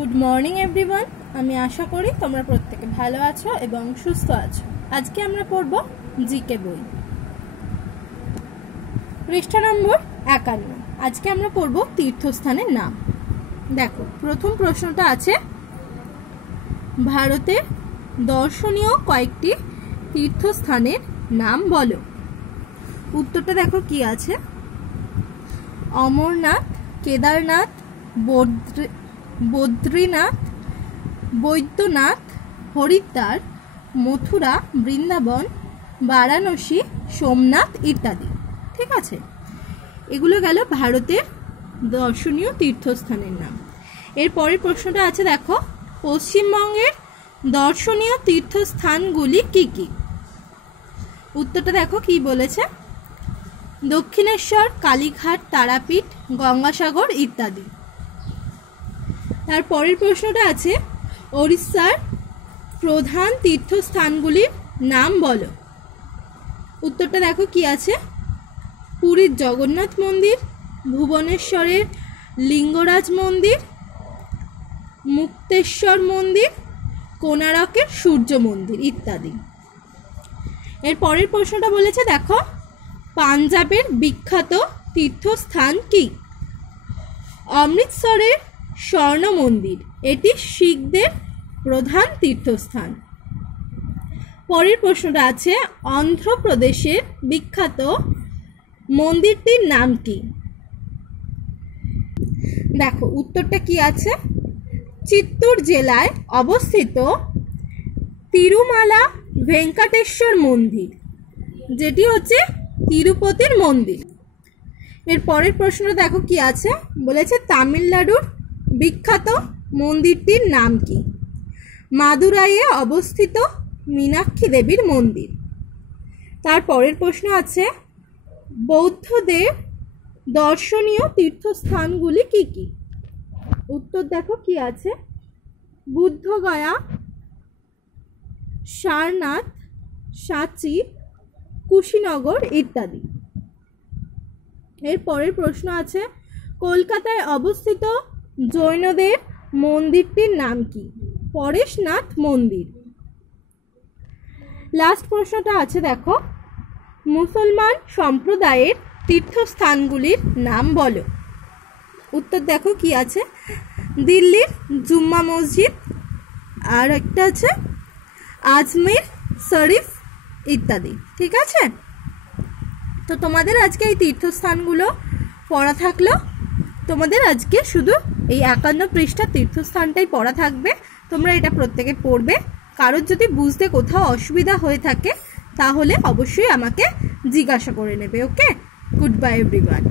Good morning everyone. আমি আশা করি তোমরা প্রত্যেকে ভালো আছো এবং সুস্থ আছো। আজকে আমরা পড়ব জিকে বই, পৃষ্ঠা নম্বর 51। আজকে আমরা পড়ব তীর্থস্থানের নাম। দেখো, প্রথম প্রশ্নটা আছে, ভারতের দর্শনীয় কয়েকটি তীর্থস্থানের নাম বলো। উত্তরটা দেখো কি আছে, অমরনাথ, কেদারনাথ, বদ্রীনাথ, বৈদ্যনাথ, হরিদ্বার, মথুরা, বৃন্দাবন, বারাণসী, সোমনাথ ইত্যাদি। ঠিক আছে, এগুলো গেল ভারতের দর্শনীয় তীর্থস্থানের নাম। এর পরের প্রশ্নটা আছে, দেখো, পশ্চিমবঙ্গের দর্শনীয় তীর্থস্থানগুলি কি কি। উত্তরটা দেখো কি বলেছে, দক্ষিণেশ্বর, কালীঘাট, তারাপীঠ, গঙ্গাসাগর ইত্যাদি। তার পরের প্রশ্নটা আছে, ওড়িশার প্রধান তীর্থস্থানগুলির নাম বলো। উত্তরটা দেখো কি আছে, পুরীর জগন্নাথ মন্দির, ভুবনেশ্বরের লিঙ্গরাজ মন্দির, মুক্তেশ্বর মন্দির, কোণারকের সূর্য মন্দির ইত্যাদি। এর পরের প্রশ্নটা বলেছে, দেখো, পাঞ্জাবের বিখ্যাত তীর্থস্থান কি। অমৃতসরের স্বর্ণ মন্দির, এটি শিখদের প্রধান তীর্থস্থান। পরের প্রশ্নটা আছে, অন্ধ্রপ্রদেশের বিখ্যাত মন্দিরটির নাম কি। দেখো, উত্তরটা কি আছে, চিত্তুর জেলায় অবস্থিত তিরুমালা ভেঙ্কটেশ্বর মন্দির, যেটি হচ্ছে তিরুপতির মন্দির। এর পরের প্রশ্নটা দেখো কি আছে, বলেছে তামিলনাড়ুর বিখ্যাত মন্দিরটির নাম কি। মাদুরাইয়ে অবস্থিত মীনাক্ষী দেবীর মন্দির। তার পরের প্রশ্ন আছে, বৌদ্ধদের দর্শনীয় তীর্থস্থানগুলি কি কি। উত্তর দেখো কি আছে, বুদ্ধগয়া, সারনাথ, সাঁচি, কুশীনগর ইত্যাদি। এর পরের প্রশ্ন আছে, কলকাতায় অবস্থিত জৈনদের মন্দিরটির নাম কি। পরেশনাথ মন্দির। লাস্ট প্রশ্নটা আছে, দেখো, মুসলমান সম্প্রদায়ের তীর্থস্থানগুলির নাম বলো। উত্তর দেখো কি আছে, দিল্লির জুম্মা মসজিদ, আর একটা আছে আজমির শরীফ ইত্যাদি। ঠিক আছে, তো তোমাদের আজকে এই তীর্থস্থানগুলো পড়া থাকলো। তোমাদের আজকে শুধু এই 51 পৃষ্ঠা তীর্থস্থানটাই পড়া থাকবে। তোমরা এটা প্রত্যেকে পড়বে। কারোর যদি বুঝতে কোথাও অসুবিধা হয়ে থাকে তাহলে অবশ্যই আমাকে জিজ্ঞাসা করে নেবে। ওকে, গুড বাই এভরিওয়ান।